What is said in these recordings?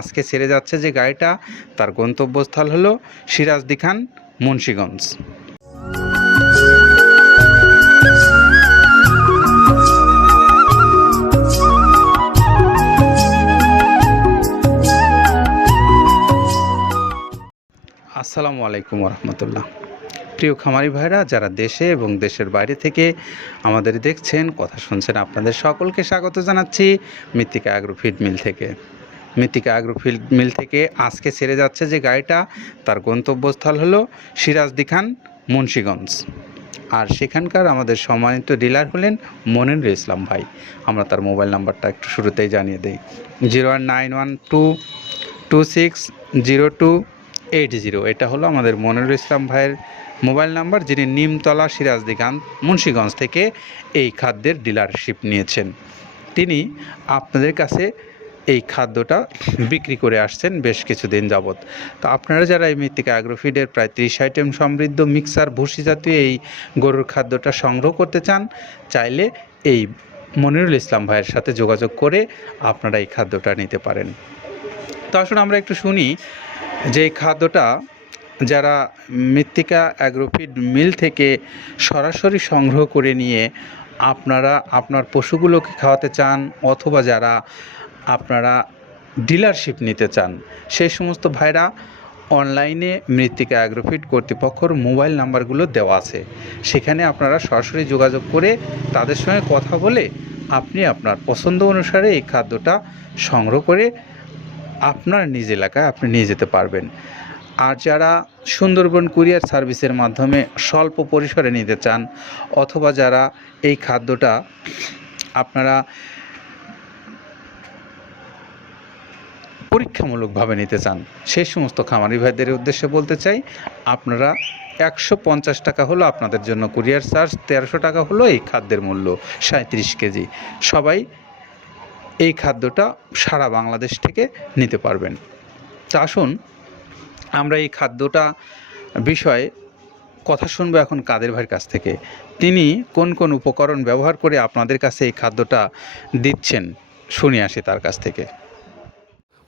আজকে ছেড়ে যাচ্ছে যে গাড়িটা, তার গন্তব্যস্থল হলো সিরাজদি খান, মুন্সীগঞ্জ। আসসালামু আলাইকুম রহমতুল্লাহ প্রিয় খামারি ভাইরা, যারা দেশে এবং দেশের বাইরে থেকে আমাদের দেখছেন, কথা শুনছেন, আপনাদের সকলকে স্বাগত জানাচ্ছি মৃত্তিকা অ্যাগ্রো ফিড মিল থেকে। মৃত্তিকা অ্যাগ্রো ফিড মিল থেকে আজকে ছেড়ে যাচ্ছে যে গাড়িটা, তার গন্তব্যস্থল হলো সিরাজদি খান মুন্সীগঞ্জ। আর সেখানকার আমাদের সম্মানিত ডিলার হলেন মনিরুল ইসলাম ভাই। আমরা তার মোবাইল নাম্বারটা একটু শুরুতেই জানিয়ে দিই। Zero one nine one two two six, zero two, eight zero. এটা হলো আমাদের মনিরুল ইসলাম ভাইয়ের মোবাইল নাম্বার, যিনি নিমতলা সিরাজদিকান মুন্সীগঞ্জ থেকে এই খাদ্যের ডিলারশিপ নিয়েছেন। তিনি আপনাদের কাছে এই খাদ্যটা বিক্রি করে আসছেন বেশ কিছুদিন যাবৎ। তো আপনারা যারা এই মৃত্তিকা অ্যাগ্রোফিডের প্রায় ত্রিশ আইটেম সমৃদ্ধ মিক্সার ভুসি জাতীয় এই গরুর খাদ্যটা সংগ্রহ করতে চান, চাইলে এই মনিরুল ইসলাম ভাইয়ের সাথে যোগাযোগ করে আপনারা এই খাদ্যটা নিতে পারেন। তো আসুন আমরা একটু শুনি যে খাদ্যটা যারা মৃত্তিকা অ্যাগ্রোফিড মিল থেকে সরাসরি সংগ্রহ করে নিয়ে আপনারা আপনার পশুগুলোকে খাওয়াতে চান অথবা যারা আপনারা ডিলারশিপ নিতে চান, সেই সমস্ত ভাইরা অনলাইনে মৃত্তিকা অ্যাগ্রোফিট কর্তৃপক্ষর মোবাইল নাম্বারগুলো দেওয়া আছে। সেখানে আপনারা সরাসরি যোগাযোগ করে তাদের সঙ্গে কথা বলে আপনি আপনার পছন্দ অনুসারে এই খাদ্যটা সংগ্রহ করে আপনার নিজ এলাকায় আপনি নিয়ে যেতে পারবেন। আর যারা সুন্দরবন কুরিয়ার সার্ভিসের মাধ্যমে স্বল্প পরিসরে নিতে চান, অথবা যারা এই খাদ্যটা আপনারা পরীক্ষামূলকভাবে নিতে চান। সেই সমস্ত খামারি ভাইদের উদ্দেশ্যে বলতে চাই, আপনারা একশো পঞ্চাশ টাকা হলো আপনাদের জন্য কুরিয়ার চার্জ, তেরোশো টাকা হলো এই খাদ্যের মূল্য, সাঁত্রিশ কেজি। সবাই এই খাদ্যটা সারা বাংলাদেশ থেকে নিতে পারবেন। তা আসুন, আমরা এই খাদ্যটা বিষয়ে কথা শুনব এখন কাদের ভাইয়ের কাছ থেকে। তিনি কোন কোন উপকরণ ব্যবহার করে আপনাদের কাছে এই খাদ্যটা দিচ্ছেন, শুনে আসি তার কাছ থেকে।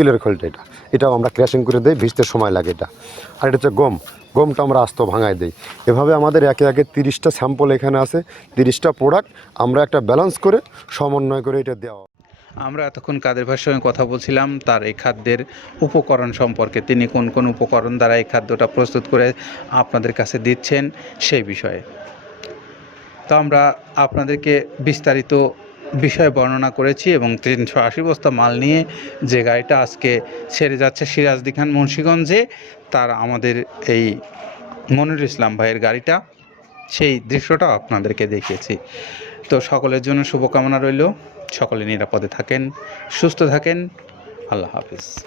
তিলের খোলটা এটা। এটাও আমরা ক্র্যাশিং করে দিই, ভিজতে সময় লাগে এটা। আর এটা হচ্ছে গম। গমটা আমরা আস্ত ভাঙায় দিই। এভাবে আমাদের একে একে তিরিশটা স্যাম্পল এখানে আছে, তিরিশটা প্রোডাক্ট আমরা একটা ব্যালেন্স করে সমন্বয় করে এটা দেওয়া। আমরা এতক্ষণ কাদের ভাইয়ের সঙ্গে কথা বলছিলাম, তার এই খাদ্যের উপকরণ সম্পর্কে। তিনি কোন কোন উপকরণ দ্বারা এই খাদ্যটা প্রস্তুত করে আপনাদের কাছে দিচ্ছেন সেই বিষয়ে। তো আমরা আপনাদেরকে বিস্তারিত বিষয় বর্ণনা করেছি এবং তিনশো আশি বস্তা মাল নিয়ে যে গাড়িটা আজকে ছেড়ে যাচ্ছে সিরাজদি খান মুন্সীগঞ্জে, তার আমাদের এই মনির ইসলাম ভাইয়ের গাড়িটা, সেই দৃশ্যটা আপনাদেরকে দেখিয়েছি। তো সকলের জন্য শুভকামনা রইল। সকলে নিরাপদে থাকেন, সুস্থ থাকেন। আল্লাহ হাফিজ।